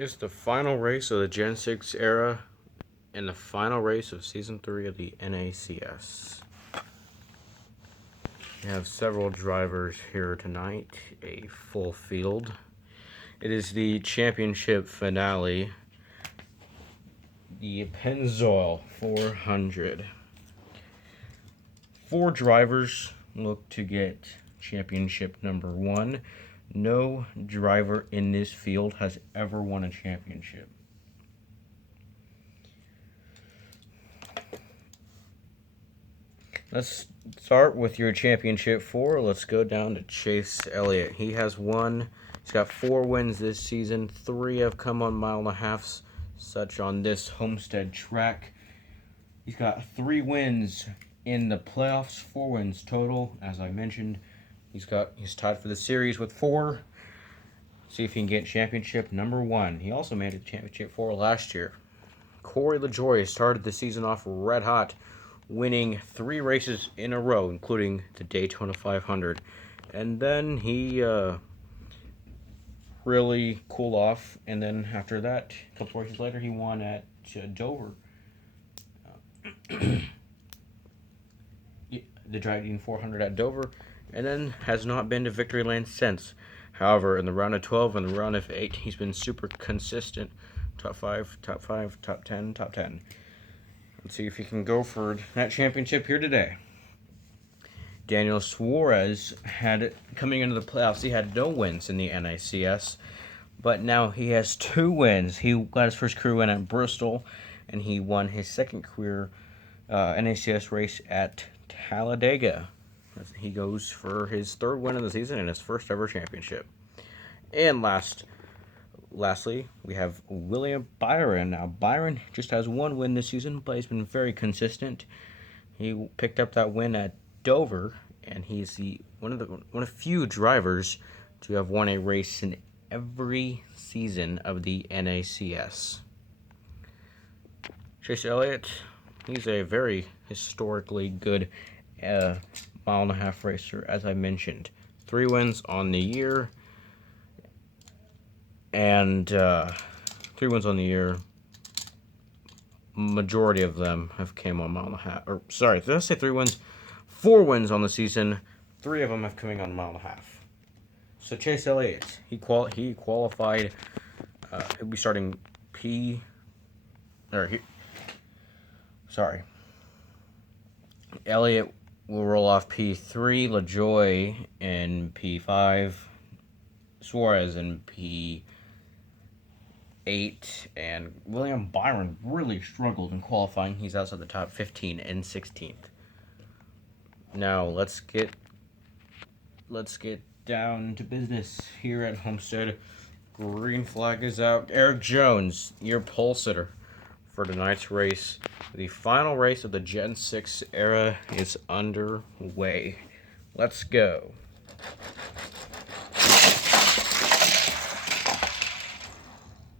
It's the final race of the Gen 6 era and the final race of Season 3 of the NACS. We have several drivers here tonight, a full field. It is the championship finale, the Pennzoil 400. 4 drivers look to get championship number 1. No driver in this field has ever won a championship. Let's start with your championship 4. Let's go down to Chase Elliott. He has won. He's got 4 wins this season. 3 have come on mile and a halfs, such on this Homestead track. He's got 3 wins in the playoffs, 4 wins total. As I mentioned, he's tied for the series with 4. See if he can get championship number 1. He also made it championship 4 last year. Corey LaJoie started the season off red hot, winning 3 races in a row, including the Daytona 500. And then he really cooled off, and then after that, a couple races later, he won at Dover. The Dryden 400 at Dover, and then has not been to victory lane since. However, in the round of 12 and the round of 8, he's been super consistent. Top 5, top 5, top 10, top 10. Let's see if he can go for that championship here today. Daniel Suarez coming into the playoffs, he had no wins in the NACS, but now he has 2 wins. He got his first career win at Bristol, and he won his second career NACS race at Talladega. He goes for his 3rd win of the season and his first ever championship. And lastly, we have William Byron. Now, Byron just has 1 win this season, but he's been very consistent. He picked up that win at Dover, and he's one of few drivers to have won a race in every season of the NACS. Chase Elliott, he's a very historically good mile and a half racer, as I mentioned. 3 wins on the year, and 3 wins on the year. Majority of them have came on mile and a half. Or sorry, did I say 3 wins? 4 wins on the season. 3 of them have coming on a mile and a half. So Chase Elliott, he qualified. He'll be starting Elliott will roll off P3, LaJoie in P5, Suarez in P8, and William Byron really struggled in qualifying. He's outside the top 15 and 16th. Now let's get down to business here at Homestead. Green flag is out. Eric Jones, your pole sitter for tonight's race. The final race of the Gen 6 era is underway. Let's go.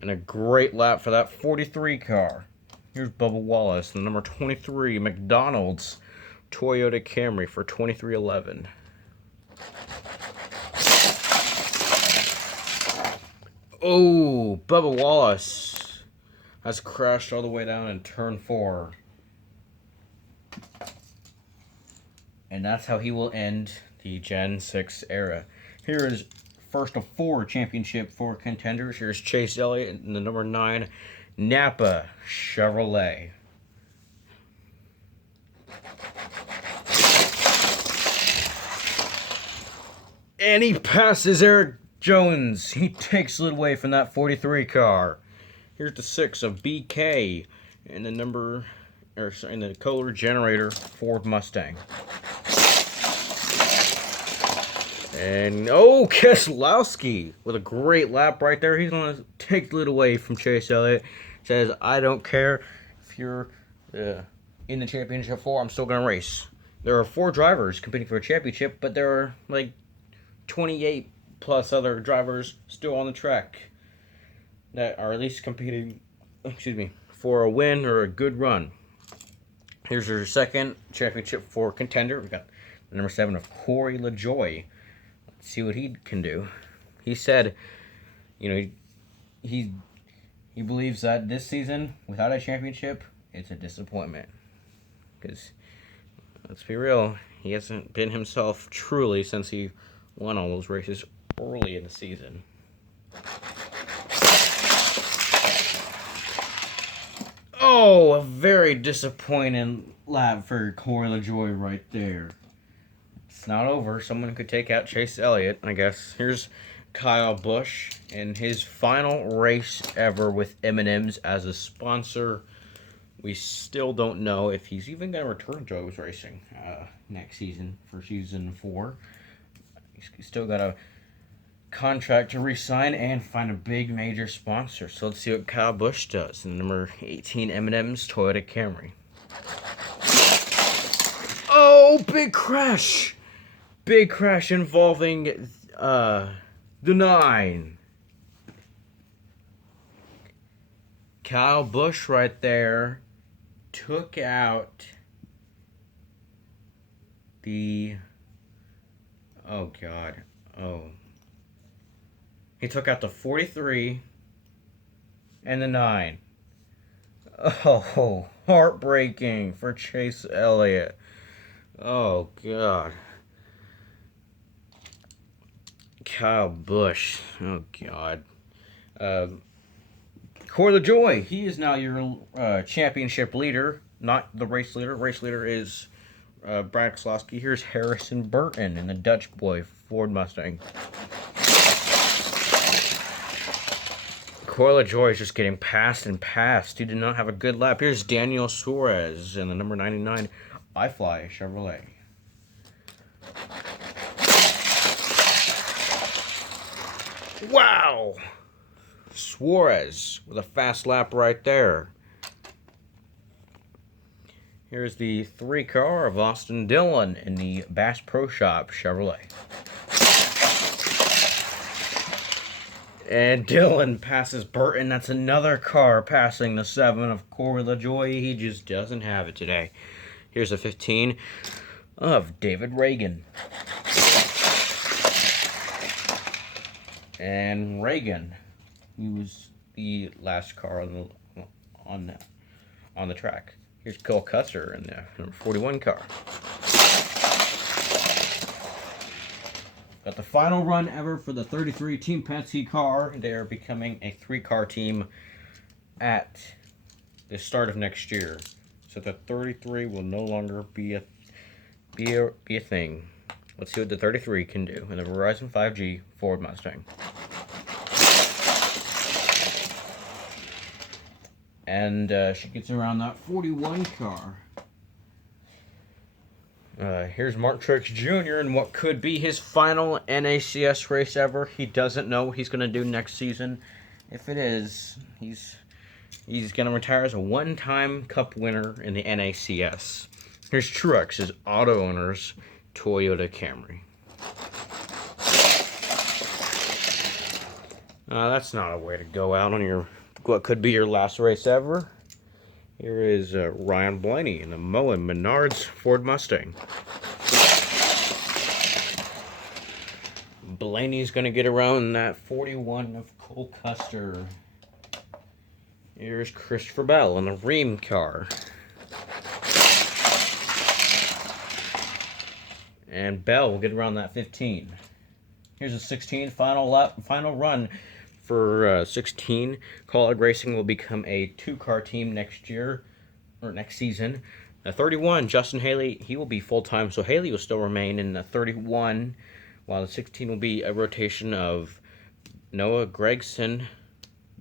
And a great lap for that 43 car. Here's Bubba Wallace, the number 23 McDonald's Toyota Camry for 2311. Oh, Bubba Wallace has crashed all the way down in turn 4. And that's how he will end the Gen 6 era. Here is first of 4 championship 4 contenders. Here's Chase Elliott in the number 9 Napa Chevrolet. And he passes Eric Jones. He takes it away from that 43 car. Here's the 6 of BK in the in the Kohler Generator Ford Mustang. And Keselowski with a great lap right there. He's gonna take it away from Chase Elliott. Says, I don't care if you're in the championship 4, I'm still gonna race. There are 4 drivers competing for a championship, but there are like 28 plus other drivers still on the track that are at least competing, for a win or a good run. Here's your second championship 4 contender. We've got the number 7 of Corey LaJoie. Let's see what he can do. He said, he He believes that this season, without a championship, it's a disappointment. Because, let's be real, he hasn't been himself truly since he won all those races early in the season. Oh, a very disappointing lap for Corey LaJoie right there. It's not over. Someone could take out Chase Elliott, I guess. Here's Kyle Busch in his final race ever with M&M's as a sponsor. We still don't know if he's even going to return to Joe's Racing next season for season 4. He's still got a contract to re-sign and find a big major sponsor. So let's see what Kyle Busch does in the number 18 M&M's Toyota Camry. Oh, big crash! Big crash involving the 9. Kyle Busch right there took out the... Oh, God. Oh. He took out the 43 and the 9. Oh, heartbreaking for Chase Elliott. Oh, God. Kyle Busch. Oh, God. Corey LaJoie. He is now your championship leader, not the race leader. Race leader is Brad Keselowski. Here's Harrison Burton in the Dutch Boy Ford Mustang. Corey LaJoie is just getting passed and passed. He did not have a good lap. Here's Daniel Suarez in the number 99 iFly Chevrolet. Wow! Suarez with a fast lap right there. Here's the 3 car of Austin Dillon in the Bass Pro Shop Chevrolet. And Dillon passes Burton. That's another car passing the 7 of Corey LaJoie. He just doesn't have it today. Here's a 15 of David Reagan. And Reagan, he was the last car on the track. Here's Cole Custer in the number 41 car. Got the final run ever for the 33 Team Penske car. They are becoming a 3-car team at the start of next year. So the 33 will no longer be a thing. Let's see what the 33 can do in the Verizon 5G Ford Mustang. And she gets around that 41 car. Here's Mark Truex Jr. in what could be his final NACS race ever. He doesn't know what he's going to do next season. If it is, he's going to retire as a one-time Cup winner in the NACS. Here's Truex's Auto Owners Toyota Camry. That's not a way to go out on your what could be your last race ever. Here is Ryan Blaney in the Moen Menards Ford Mustang. Blaney's going to get around that 41 of Cole Custer. Here's Christopher Bell in the Ream car. And Bell will get around that 15. Here's a 16 final run for 16. College Racing will become a 2-car team next year, or next season. 31, Justin Haley, he will be full-time, so Haley will still remain in the 31, while the 16 will be a rotation of Noah Gragson,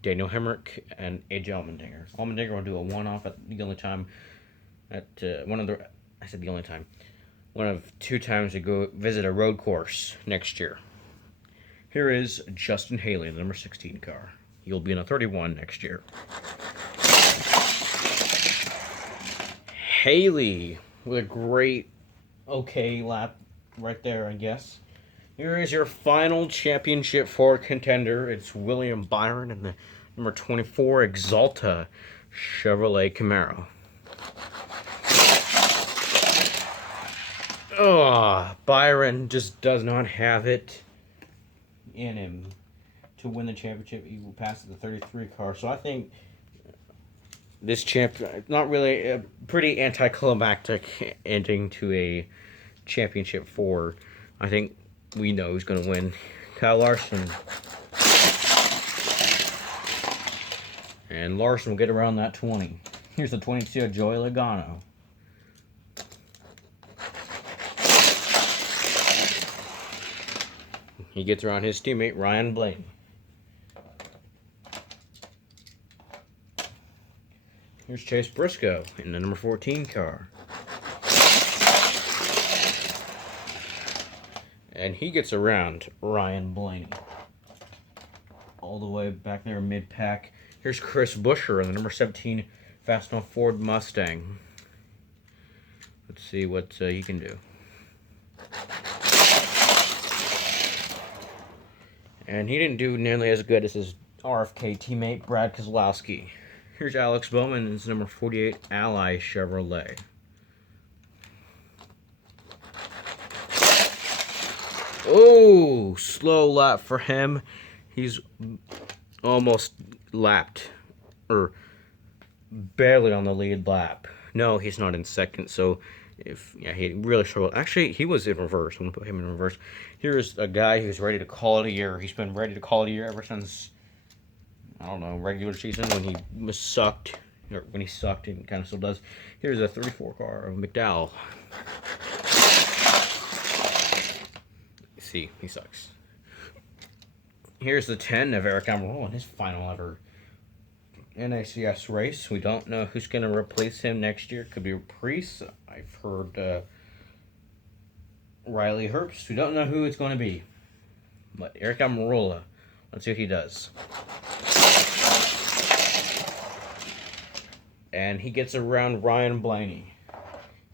Daniel Hemrick, and AJ Allmendinger. Allmendinger will do a one-off at the only time, one of 2 times to go visit a road course next year. Here is Justin Haley, the number 16 car. He'll be in a 31 next year. Haley with a great, okay lap right there, I guess. Here is your final championship Ford contender. It's William Byron in the number 24 Exalta Chevrolet Camaro. Oh, Byron just does not have it in him to win the championship. He will pass the 33 car. So I think this not really a pretty anticlimactic ending to a championship for. I think we know who's going to win. Kyle Larson. And Larson will get around that 20. Here's the 22 of Joey Logano. He gets around his teammate Ryan Blaney. Here's Chase Briscoe in the number 14 car. And he gets around Ryan Blaney. All the way back there mid-pack. Here's Chris Buescher in the number 17 Fastenal Ford Mustang. Let's see what he can do. And he didn't do nearly as good as his RFK teammate Brad Keselowski. Here's Alex Bowman in his number 48 Ally Chevrolet. Oh, slow lap for him. He's almost lapped, or barely on the lead lap. No, he's not in second, so he really struggled. Actually, he was in reverse. I'm going to put him in reverse. Here's a guy who's ready to call it a year. He's been ready to call it a year ever since, I don't know, regular season when he was sucked, or when he sucked and kind of still does. Here's a 34 car of McDowell. See, he sucks. Here's the 10 of Eric Almirola in his final ever NACS race. We don't know who's going to replace him next year. Could be Priest. I've heard Riley Herbst. We don't know who it's going to be. But Eric Almirola, let's see what he does. And he gets around Ryan Blaney.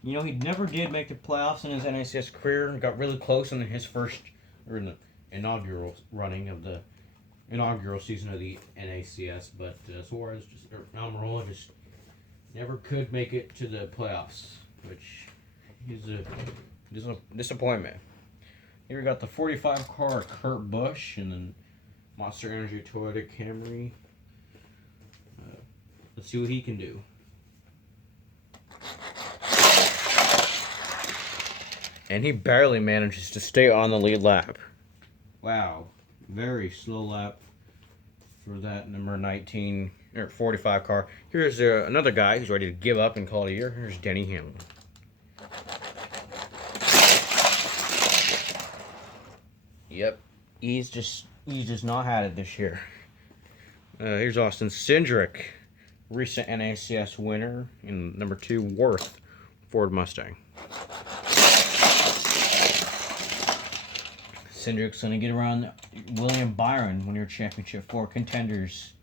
You know, he never did make the playoffs in his NACS career. Got really close in his first, or in the inaugural running of the inaugural season of the NACS. But Suarez, Almirola just never could make it to the playoffs, which is a disappointment. Here we got the 45 car Kurt Busch and then Monster Energy Toyota Camry. Let's see what he can do. And he barely manages to stay on the lead lap. Wow. Very slow lap for that number 19 or 45 car. Here's another guy who's ready to give up and call it a year. Here's Denny Hamlin. Yep. He's just not had it this year. Here's Austin Cindric, recent NACS winner in number 2 Worth Ford Mustang. Cindric's going to get around William Byron, one of your championship 4 contenders.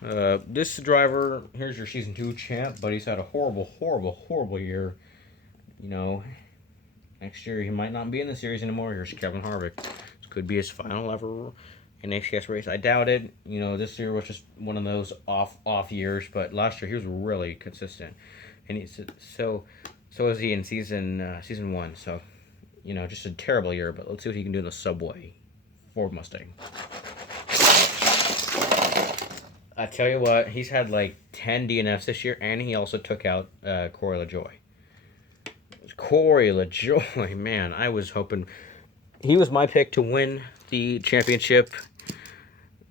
This driver, here's your season 2 champ, but he's had a horrible year. You know, next year he might not be in the series anymore. Here's Kevin Harvick. This could be his final ever NACS race. I doubt it. You know, this year was just one of those off years, but last year he was really consistent. And so is he in season 1. So, you know, just a terrible year, but let's see what he can do in the Subway Ford Mustang. I tell you what, he's had like 10 DNFs this year, and he also took out Corey LaJoie. Corey LaJoie, man, I was hoping he was my pick to win the championship,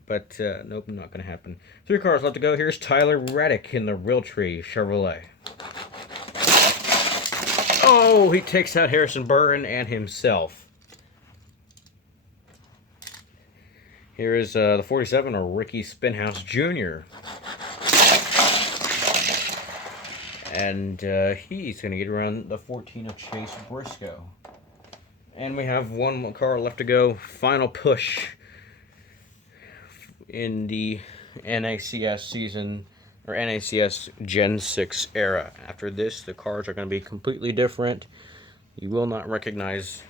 but nope, not going to happen. 3 cars left to go. Here's Tyler Reddick in the Realtree Chevrolet. Oh, he takes out Harrison Burton and himself. Here is the 47 of Ricky Spinhouse Jr. And he's going to get around the 14 of Chase Briscoe. And we have one more car left to go. Final push in the NACS season, or NACS Gen 6 era. After this, the cars are going to be completely different. You will not recognize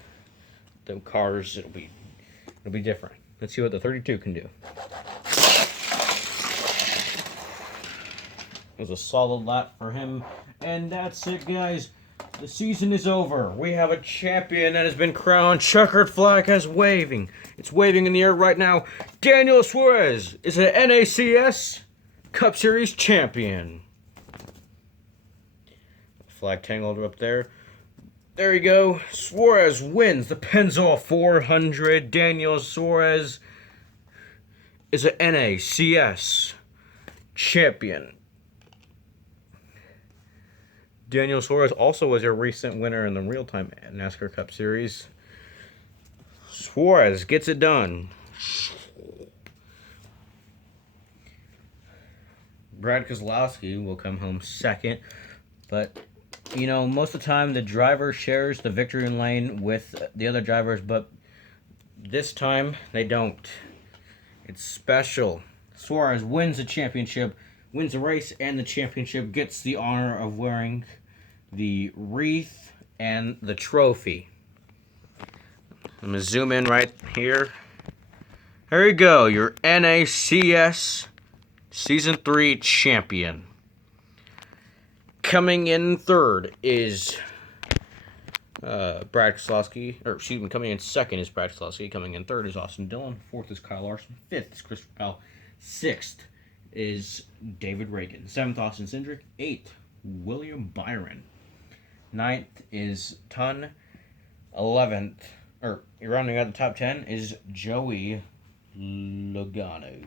the cars. It'll be different. Let's see what the 32 can do. It was a solid lap for him. And that's it, guys. The season is over. We have a champion that has been crowned. Checkered flag is waving. It's waving in the air right now. Daniel Suarez is an NACS Cup Series champion. Flag tangled up there. There you go. Suarez wins the Pennzoil 400. Daniel Suarez is an NACS champion. Daniel Suarez also was a recent winner in the real-time NASCAR Cup Series. Suarez gets it done. Brad Keselowski will come home second, but you know, most of the time the driver shares the victory lane with the other drivers, but this time they don't. It's special. Suarez wins the championship, wins the race and the championship, gets the honor of wearing the wreath and the trophy. I'm going to zoom in right here. There you go, your NACS Season 3 champion. Coming in third is Brad Keselowski, or excuse me, coming in second is Brad Keselowski. Coming in third is Austin Dillon. Fourth is Kyle Larson. Fifth is Christopher Bell. Sixth is David Reagan. Seventh, Austin Cindric. Eighth, William Byron. Ninth is Ton. 11th, or rounding out the top 10, is Joey Logano.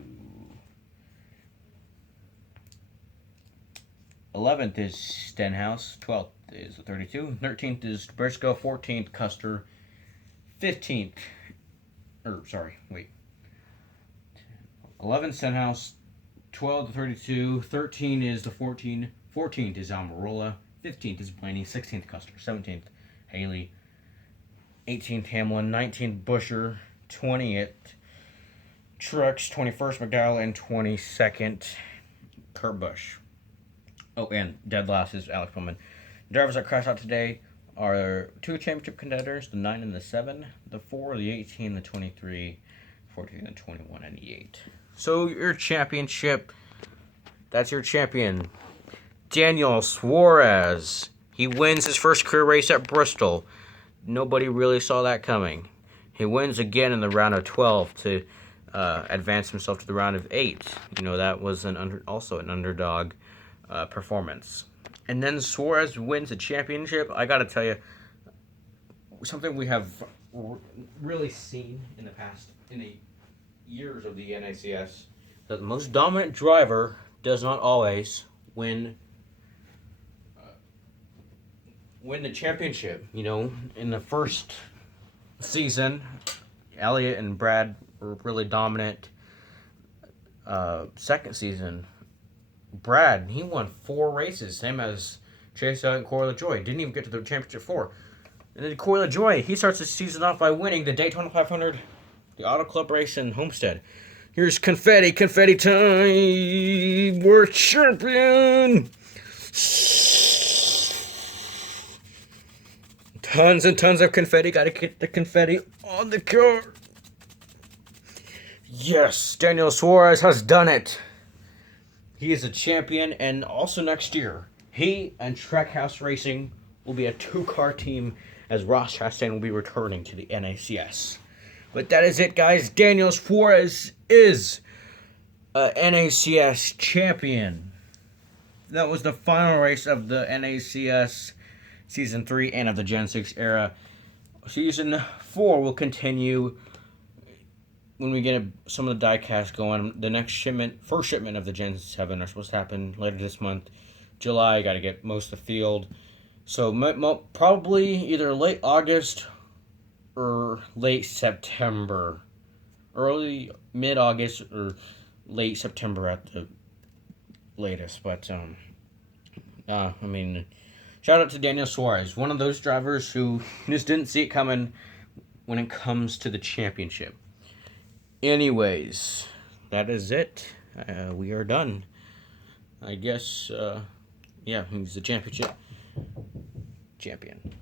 11th is Stenhouse. 12th is the 32. 13th is Briscoe. 14th, Custer. 15th, 11th, Stenhouse. 12th, the 32. 13 is the 14. 14th is Almirola. 15th is Blaney. 16th, Custer. 17th, Haley. 18th, Hamlin. 19th, Busher. 20th, Truex. 21st, McDowell. And 22nd, Kurt Busch. Oh, and dead last is Alex Bowman. Drivers that crashed out today are two championship contenders, the 9 and the 7, the 4, the 18, the 23, 14, the 21, and the 8. So your championship, that's your champion. Daniel Suarez. He wins his first career race at Bristol. Nobody really saw that coming. He wins again in the round of 12 to advance himself to the round of 8. You know, that was also an underdog performance. And then Suarez wins the championship. I gotta tell you, something we have really seen in the years of the NACS, that the most dominant driver does not always win the championship. You know, in the first season, Elliott and Brad were really dominant. Second season, Brad, he won 4 races, same as Chase Elliott and Corey LaJoie. Didn't even get to the championship 4. And then Corey LaJoie, he starts the season off by winning the Daytona 500, the Auto Club race in Homestead. Here's confetti time! We're champion! Tons and tons of confetti. Gotta get the confetti on the car. Yes, Daniel Suarez has done it. He is a champion, and also next year, he and Trackhouse Racing will be a 2-car team, as Ross Chastain will be returning to the NACS. But that is it, guys. Daniel Suarez is a NACS champion. That was the final race of the NACS Season 3 and of the Gen 6 era. Season 4 will continue when we get some of the diecast going. The next first shipment of the Gen 7 are supposed to happen later this month. July, got to get most of the field. So probably either late August or late September. Early, mid-August or late September at the latest. But, shout out to Daniel Suarez. One of those drivers who just didn't see it coming when it comes to the championship. Anyways, that is it. We are done. I guess, he's the championship champion.